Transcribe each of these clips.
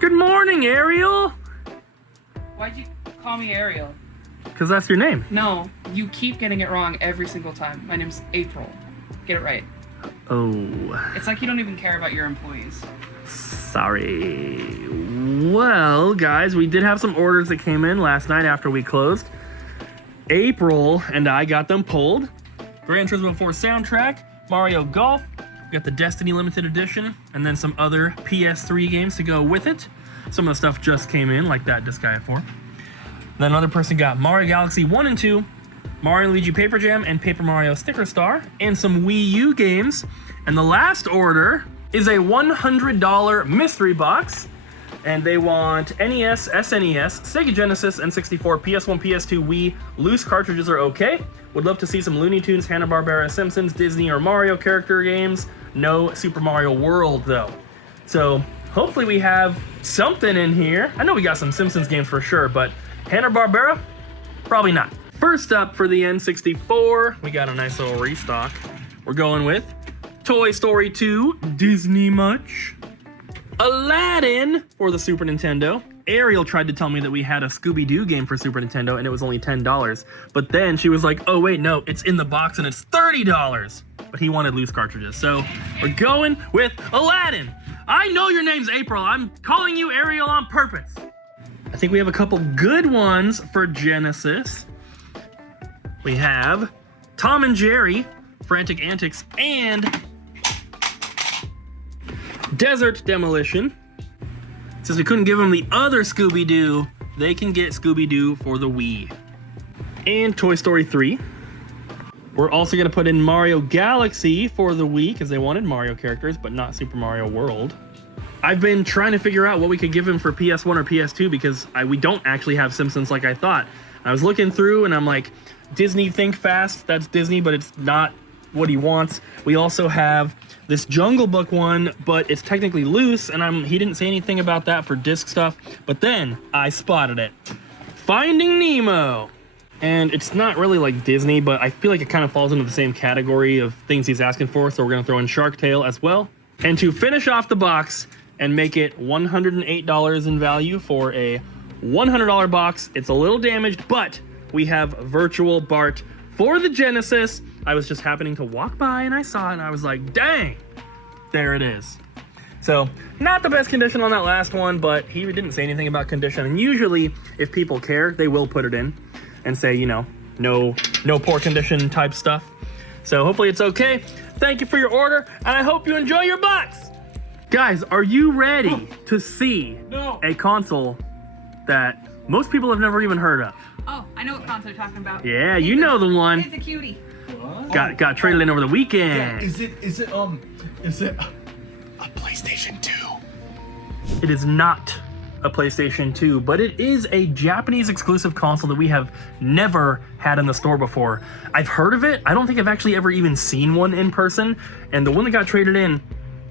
Good morning, Ariel. Why'd you call me Ariel? Because that's your name. No, you keep getting it wrong every single time. My name's April. Get it right. Oh. It's like you don't even care about your employees. Sorry. Well, guys, we did have some orders that came in last night after we closed. April and I got them pulled. Gran Turismo 4 soundtrack, Mario Golf, we got the Destiny Limited Edition, and then some other PS3 games to go with it. Some of the stuff just came in, like that Disgaea 4. Then another person got Mario Galaxy 1 and 2, Mario & Luigi Paper Jam, and Paper Mario Sticker Star, and some Wii U games. And the last order is a $100 mystery box. And they want NES, SNES, Sega Genesis, N64, PS1, PS2, Wii. Loose cartridges are okay. Would love to see some Looney Tunes, Hanna-Barbera, Simpsons, Disney, or Mario character games. No Super Mario World, though. So hopefully we have something in here. I know we got some Simpsons games for sure, but Hanna-Barbera? Probably not. First up for the N64, we got a nice little restock. We're going with Toy Story 2, Disney Much. Aladdin for the Super Nintendo. Ariel tried to tell me that we had a Scooby-Doo game for Super Nintendo and it was only $10. But then she was like, oh wait, no, it's in the box and it's $30. But he wanted loose cartridges. So we're going with Aladdin. I know your name's April. I'm calling you Ariel on purpose. I think we have a couple good ones for Genesis. We have Tom and Jerry, Frantic Antics, and Desert Demolition. Since we couldn't give them the other Scooby-Doo, they can get Scooby-Doo for the Wii. And Toy Story 3. We're also going to put in Mario Galaxy for the Wii, because they wanted Mario characters, but not Super Mario World. I've been trying to figure out what we could give him for PS1 or PS2, because we don't actually have Simpsons like I thought. I was looking through, and I'm like, Disney Think Fast, that's Disney, but it's not what he wants. We also have this Jungle Book one, but it's technically loose, and he didn't say anything about that for disc stuff, but then I spotted it. Finding Nemo. And it's not really like Disney, but I feel like it kind of falls into the same category of things he's asking for, so we're gonna throw in Shark Tale as well. And to finish off the box and make it $108 in value for a $100 box, it's a little damaged, but we have Virtual Bart for the Genesis. I was just happening to walk by and I saw it and I was like, dang, there it is. So not the best condition on that last one, but he didn't say anything about condition. And usually if people care, they will put it in and say, you know, no poor condition type stuff. So hopefully it's okay. Thank you for your order and I hope you enjoy your box. Guys, are you ready to see a console that most people have never even heard of? Oh, I know what console you're talking about. Yeah, you know the one. It's a cutie. Got traded in over the weekend. Yeah, is it a PlayStation 2? It is not a PlayStation 2, but it is a Japanese exclusive console that we have never had in the store before. I've heard of it. I don't think I've actually ever even seen one in person, and the one that got traded in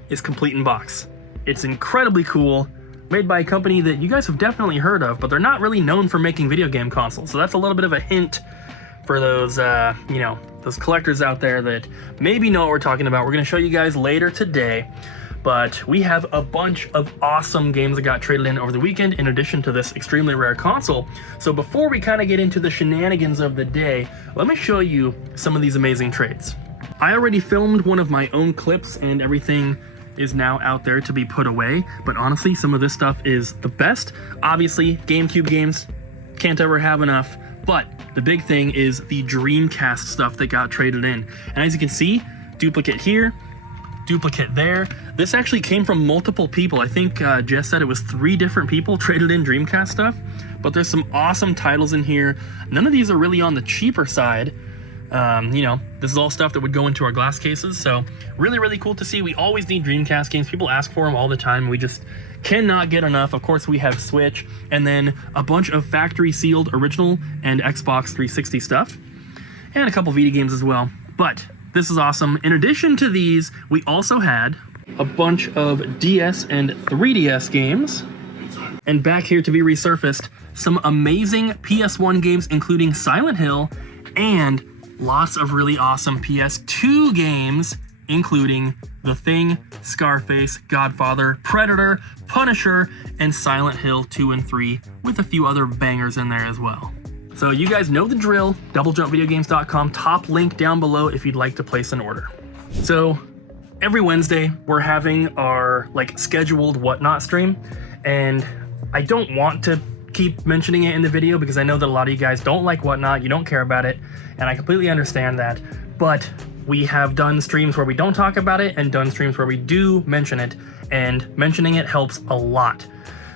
is complete in box. It's incredibly cool, made by a company that you guys have definitely heard of, but they're not really known for making video game consoles. So that's a little bit of a hint for those, those collectors out there that maybe know what we're talking about. We're gonna show you guys later today, but we have a bunch of awesome games that got traded in over the weekend in addition to this extremely rare console. So before we kind of get into the shenanigans of the day, let me show you some of these amazing trades. I already filmed one of my own clips and everything is now out there to be put away, but honestly, some of this stuff is the best. Obviously, GameCube games, can't ever have enough, but the big thing is the Dreamcast stuff that got traded in. And as you can see, duplicate here, duplicate there. This actually came from multiple people. I think Jess said it was 3 different people traded in Dreamcast stuff, but there's some awesome titles in here. None of these are really on the cheaper side. This is all stuff that would go into our glass cases, so really, really cool to see. We always need Dreamcast games. People ask for them all the time. We just cannot get enough. Of course, we have Switch, and then a bunch of factory sealed original and Xbox 360 stuff, and a couple Vita games as well. But this is awesome. In addition to these, we also had a bunch of DS and 3DS games, and back here to be resurfaced, some amazing PS1 games, including Silent Hill, and lots of really awesome PS2 games including The Thing, Scarface, Godfather, Predator, Punisher, and Silent Hill 2 and 3, with a few other bangers in there as well. So you guys know the drill, doublejumpvideogames.com, top link down below if you'd like to place an order. So every Wednesday, we're having our like scheduled Whatnot stream, and I don't want to keep mentioning it in the video because I know that a lot of you guys don't like Whatnot, you don't care about it, and I completely understand that, but we have done streams where we don't talk about it and done streams where we do mention it, and mentioning it helps a lot.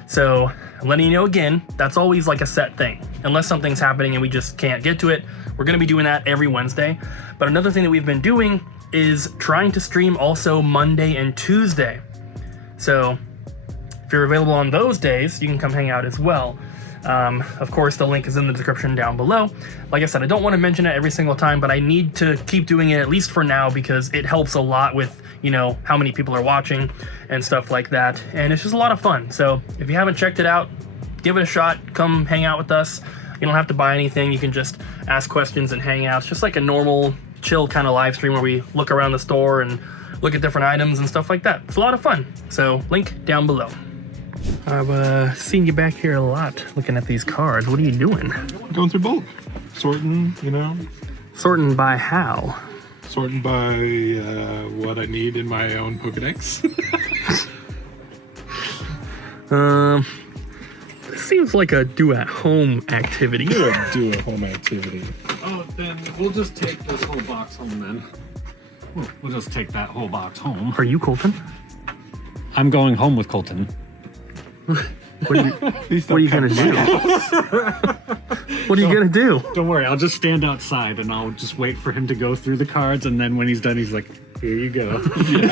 So I'm letting you know again, that's always like a set thing. Unless something's happening and we just can't get to it, we're gonna be doing that every Wednesday. But another thing that we've been doing is trying to stream also Monday and Tuesday. So if you're available on those days, you can come hang out as well. Of course, the link is in the description down below. Like I said, I don't want to mention it every single time, but I need to keep doing it at least for now because it helps a lot with, you know, how many people are watching and stuff like that. And it's just a lot of fun. So if you haven't checked it out, give it a shot. Come hang out with us. You don't have to buy anything. You can just ask questions and hang out. It's just like a normal, chill kind of live stream where we look around the store and look at different items and stuff like that. It's a lot of fun. So link down below. I've seen you back here a lot looking at these cards. What are you doing? Going through bulk. Sorting, you know. Sorting by how? Sorting by what I need in my own Pokedex. This seems like a do-at-home activity. Do a home activity. Oh, then we'll just take this whole box home then. We'll just take that whole box home. Are you Colton? I'm going home with Colton. What are you gonna do? What are you gonna do? Don't worry, I'll just stand outside and I'll just wait for him to go through the cards, and then when he's done, he's like, here you go. Yeah.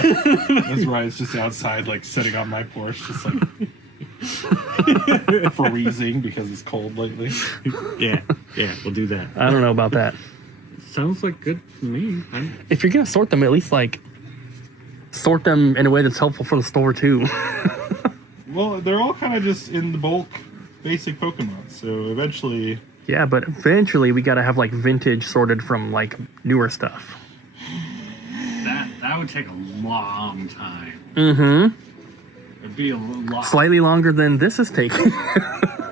That's right, it's just outside, like, sitting on my porch, just like freezing because it's cold lately. Yeah, we'll do that. I don't know about that. Sounds like good for me. If you're gonna sort them, at least like sort them in a way that's helpful for the store too. Well, they're all kind of just in the bulk basic Pokemon, so eventually... Yeah, but eventually we gotta have like vintage sorted from like newer stuff. That would take a long time. Mm-hmm. It'd be a lot. Slightly longer than this is taking.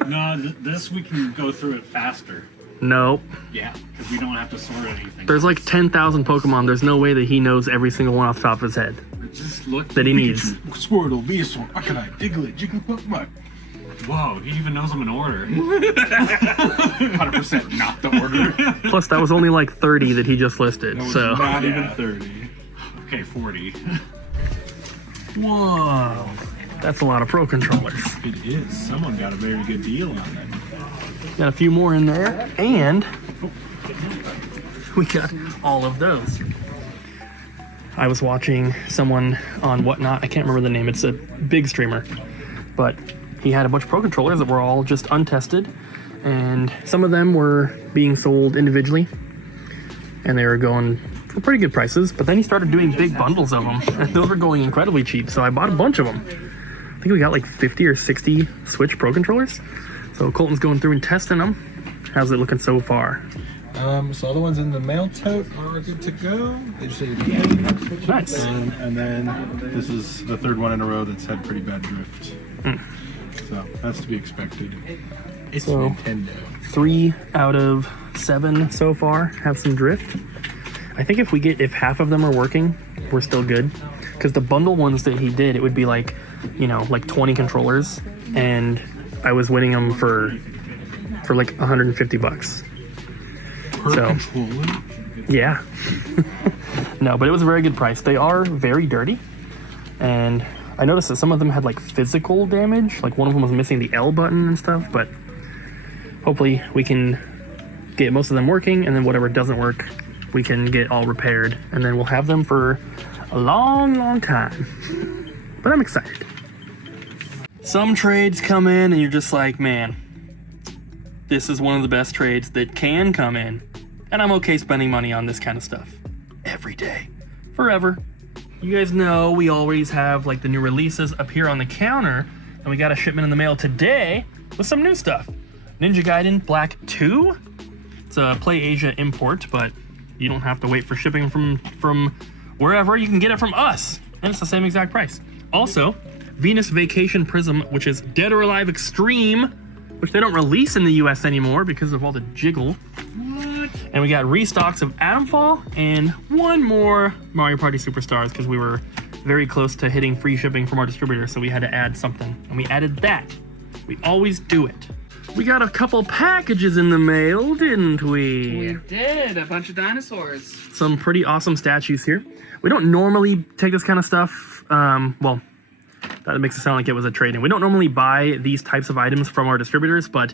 No, this we can go through it faster. Nope. Yeah, because we don't have to sort anything. There's like 10,000 Pokemon. There's no way that he knows every single one off the top of his head Just look that he needs. Squirtle, Venusaur, Arcanine, Diglett, Jigglypuff, Whoa, he even knows I'm in order. 100% not the order. Plus, that was only like 30 that he just listed. That was So not even 30. Okay, 40. whoa, that's a lot of Pro controllers. It is. Someone got a very good deal on that. Got a few more in there, and we got all of those. I was watching someone on Whatnot, I can't remember the name, it's a big streamer, but he had a bunch of Pro controllers that were all just untested, and some of them were being sold individually, and they were going for pretty good prices, but then he started doing big bundles of them, and those were going incredibly cheap, so I bought a bunch of them. I think we got like 50 or 60 Switch Pro controllers. So Colton's going through and testing them. How's it looking so far? So all the ones in the mail tote are good to go. They just need to be Nice. and then this is the third one in a row that's had pretty bad drift. So that's to be expected. It's So- Nintendo. 3 out of 7 so far have some drift. I think if half of them are working, we're still good. Because the bundle ones that he did, it would be like, you know, like 20 controllers, and I was winning them for like $150. Per So- controller? Yeah. No, but it was a very good price. They are very dirty, and I noticed that some of them had like physical damage. Like one of them was missing the L button and stuff, but hopefully we can get most of them working, and then whatever doesn't work, we can get all repaired, and then we'll have them for a long, long time. But I'm excited. Some trades come in and you're just like, man, this is one of the best trades that can come in, and I'm okay spending money on this kind of stuff every day, forever. You guys know we always have like the new releases up here on the counter, and we got a shipment in the mail today with some new stuff. Ninja Gaiden Black 2. It's a Play Asia import, but you don't have to wait for shipping from wherever, you can get it from us. And it's the same exact price. Also, Venus Vacation Prism, which is Dead or Alive Extreme, which they don't release in the US anymore because of all the jiggle. What? And we got restocks of Atomfall and one more Mario Party Superstars because we were very close to hitting free shipping from our distributor, so we had to add something. And we added that. We always do it. We got a couple packages in the mail, didn't we? We did. A bunch of dinosaurs. Some pretty awesome statues here. We don't normally take this kind of stuff. Well, that makes it sound like it was a trade-in. We don't normally buy these types of items from our distributors, but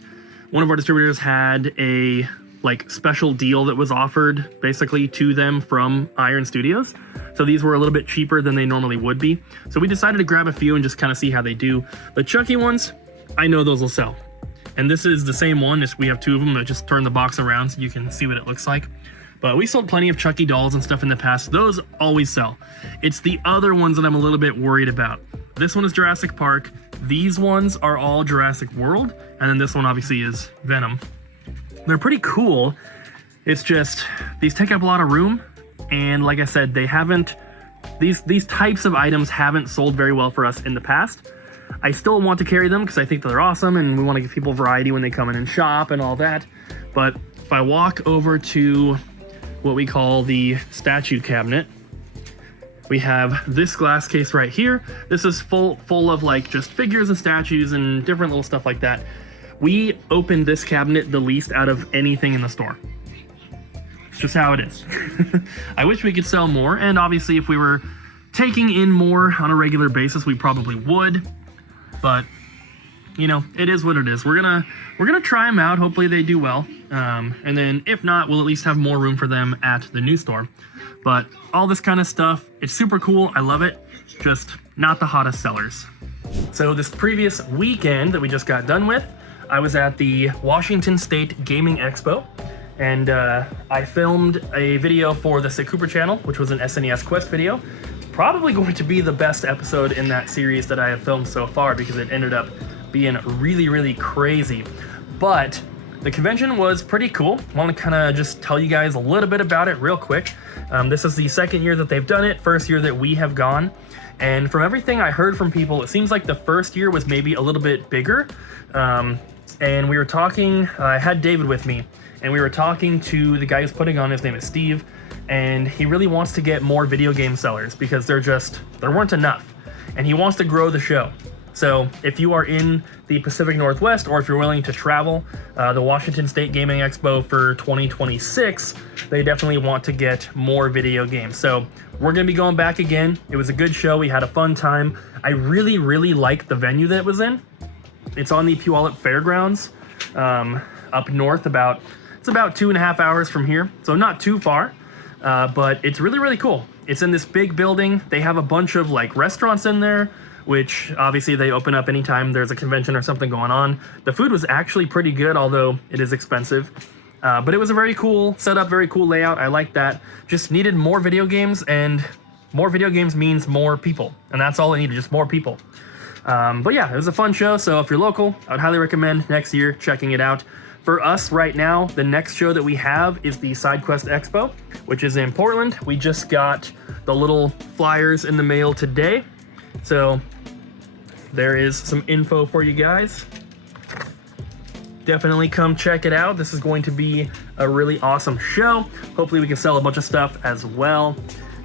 one of our distributors had a special deal that was offered basically to them from Iron Studios. So these were a little bit cheaper than they normally would be. So we decided to grab a few and just kind of see how they do. The Chucky ones, I know those will sell. And this is the same one, just we have two of them that just turn the box around so you can see what it looks like. But we sold plenty of Chucky dolls and stuff in the past. Those always sell. It's the other ones that I'm a little bit worried about. This one is Jurassic Park. These ones are all Jurassic World. And then this one obviously is Venom. They're pretty cool. It's just, these take up a lot of room. And like I said, they haven't, these types of items haven't sold very well for us in the past. I still want to carry them because I think they're awesome and we want to give people variety when they come in and shop and all that. But if I walk over to what we call the statue cabinet, we have this glass case right here. This is full of just figures and statues and different little stuff like that. We opened this cabinet the least out of anything in the store. It's just how it is. I wish we could sell more, and obviously if we were taking in more on a regular basis, we probably would. But you know, it is what it is. We're gonna try them out. Hopefully they do well, and then if not, we'll at least have more room for them at the new store. But all this kind of stuff, it's super cool. I love it. Just not the hottest sellers. So this previous weekend that we just got done with, I was at the Washington State Gaming Expo, and I filmed a video for the Sick Cooper channel, which was an SNES Quest video. It's probably going to be the best episode in that series that I have filmed so far because it ended up being really, really crazy. But the convention was pretty cool. I want to kind of just tell you guys a little bit about it real quick. This is the second year that they've done it, first year that we have gone. And from everything I heard from people, it seems like the first year was maybe a little bit bigger. And we were talking, I had David with me, and we were talking to the guy who's putting on, his name is Steve, and he really wants to get more video game sellers because there weren't enough. And he wants to grow the show. So if you are in the Pacific Northwest, or if you're willing to travel, the Washington State Gaming Expo for 2026, they definitely want to get more video games. So we're gonna be going back again. It was a good show, we had a fun time. I really, really liked the venue that it was in. It's on the Puyallup Fairgrounds, up north it's about 2.5 hours from here. So not too far, but it's really, really cool. It's in this big building. They have a bunch of restaurants in there, which obviously they open up anytime there's a convention or something going on. The food was actually pretty good, although it is expensive. But it was a very cool setup, very cool layout. I like that. Just needed more video games, and more video games means more people. And that's all it needed, just more people. But yeah, it was a fun show. So if you're local, I would highly recommend next year checking it out. For us right now, the next show that we have is the SideQuest Expo, which is in Portland. We just got the little flyers in the mail today. So there is some info for you guys. Definitely come check it out. This is going to be a really awesome show. Hopefully we can sell a bunch of stuff as well.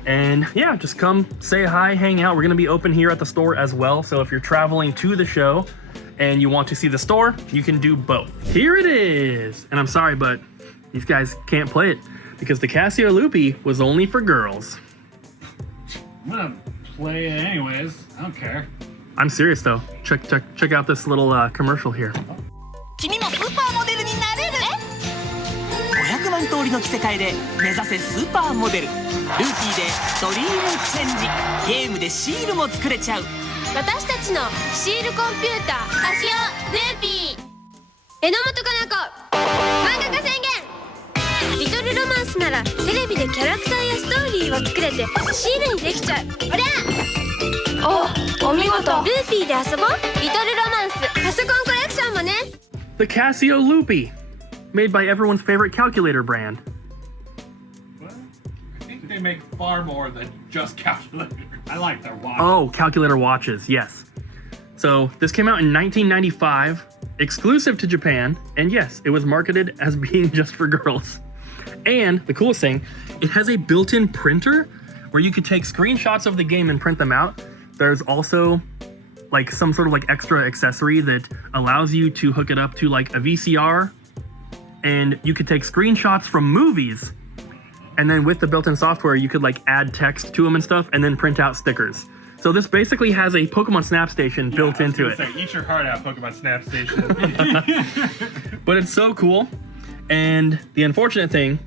And yeah, just come say hi, hang out. We're gonna be open here at the store as well. So if you're traveling to the show and you want to see the store, you can do both. Here it is. And I'm sorry, but these guys can't play it because the Casio Loopy was only for girls. I'm gonna play it anyways. I don't care. I'm serious though. Check out this little commercial here. 君もスーパーモデルになれる500万通りの着せ替えで目指せスーパーモデルルーピーでドリームチェンジゲームでシールも作れちゃう私たちのシールコンピューターカシオルーピー榎本かな子漫画家宣言リトルロマンスならテレビでキャラクターやストーリーを作れてシールにできちゃうお見事ルーピーで遊ぼうリトルロマンスパソコンコレクションもね The Casio Loopy, made by everyone's favorite calculator brand. What? I think they make far more than Just calculator. I like their watch. Oh, calculator watches, yes. So this came out in 1995, exclusive to Japan, and yes, it was marketed as being just for girls. And the coolest thing, it has a built-in printer where you could take screenshots of the game and print them out. There's also like some sort of like extra accessory that allows you to hook it up to like a VCR, and you could take screenshots from movies, and then with the built-in software you could like add text to them and stuff and then print out stickers. So this basically has a Pokemon Snap Station built into it. Eat your heart out, Pokemon Snap Station. But it's so cool. And the unfortunate thing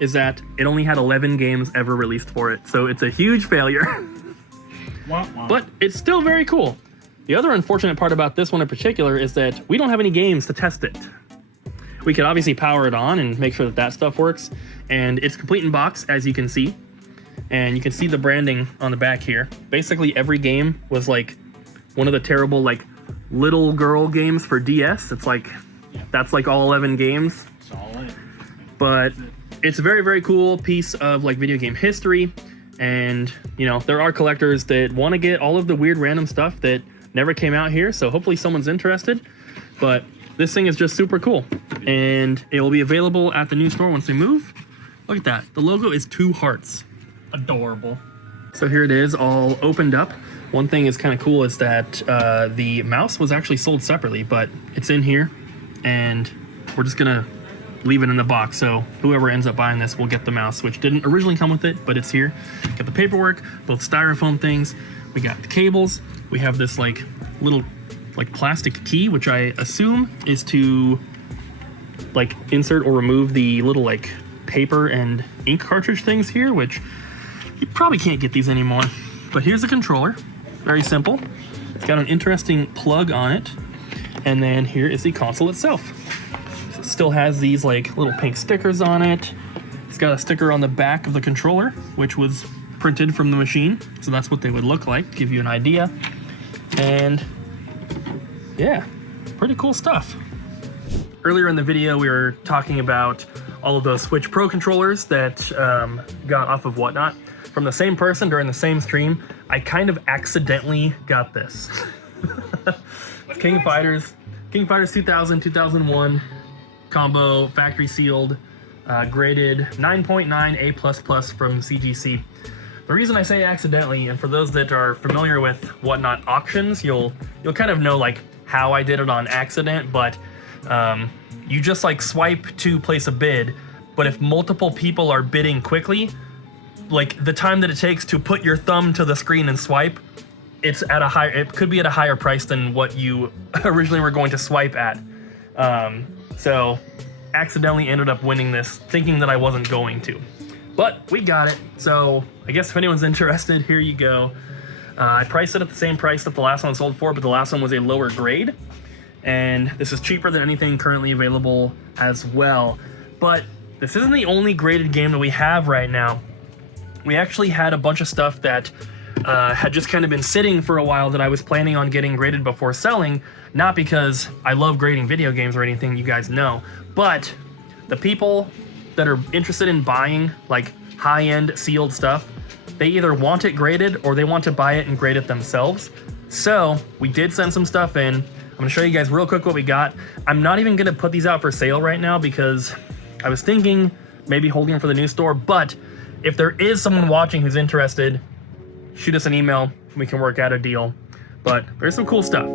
is that it only had 11 games ever released for it. So it's a huge failure. But it's still very cool. The other unfortunate part about this one in particular is that we don't have any games to test it. We could obviously power it on and make sure that that stuff works. And it's complete in box, as you can see. And you can see the branding on the back here. Basically every game was like one of the terrible like little girl games for DS. It's like, that's like all 11 games. But it's a very, very cool piece of like video game history. And you know, there are collectors that want to get all of the weird random stuff that never came out here. So hopefully someone's interested. But this thing is just super cool. And it will be available at the new store once they move. Look at that. The logo is 2 hearts. Adorable. So here it is, all opened up. One thing is kind of cool is that the mouse was actually sold separately, but it's in here, and we're just gonna leave it in the box. So whoever ends up buying this will get the mouse, which didn't originally come with it, but it's here. Got the paperwork, both styrofoam things. We got the cables. We have this like little like plastic key, which I assume is to like insert or remove the little like paper and ink cartridge things here, which you probably can't get these anymore. But here's the controller, very simple. It's got an interesting plug on it. And then here is the console itself. It still has these like little pink stickers on it. It's got a sticker on the back of the controller, which was printed from the machine. So that's what they would look like, to give you an idea. And yeah, pretty cool stuff. Earlier in the video, we were talking about all of those Switch Pro controllers that got off of Whatnot. From the same person during the same stream, I kind of accidentally got this. King of Fighters 2000, 2001 combo, factory sealed, graded 9.9 A++ from CGC. The reason I say accidentally, and for those that are familiar with Whatnot auctions, you'll kind of know like how I did it on accident, but you just like swipe to place a bid, but if multiple people are bidding quickly, like the time that it takes to put your thumb to the screen and swipe, it could be at a higher price than what you originally were going to swipe at. So accidentally ended up winning this, thinking that I wasn't going to. But we got it, so I guess if anyone's interested, here you go. I priced it at the same price that the last one sold for, but the last one was a lower grade. And this is cheaper than anything currently available as well. But this isn't the only graded game that we have right now. We actually had a bunch of stuff that had just kind of been sitting for a while that I was planning on getting graded before selling, not because I love grading video games or anything, you guys know, but the people that are interested in buying like high-end sealed stuff, they either want it graded or they want to buy it and grade it themselves. So we did send some stuff in. I'm gonna show you guys real quick what we got. I'm not even gonna put these out for sale right now because I was thinking maybe holding them for the new store, but if there is someone watching who's interested, shoot us an email. We can work out a deal. But there's some cool stuff.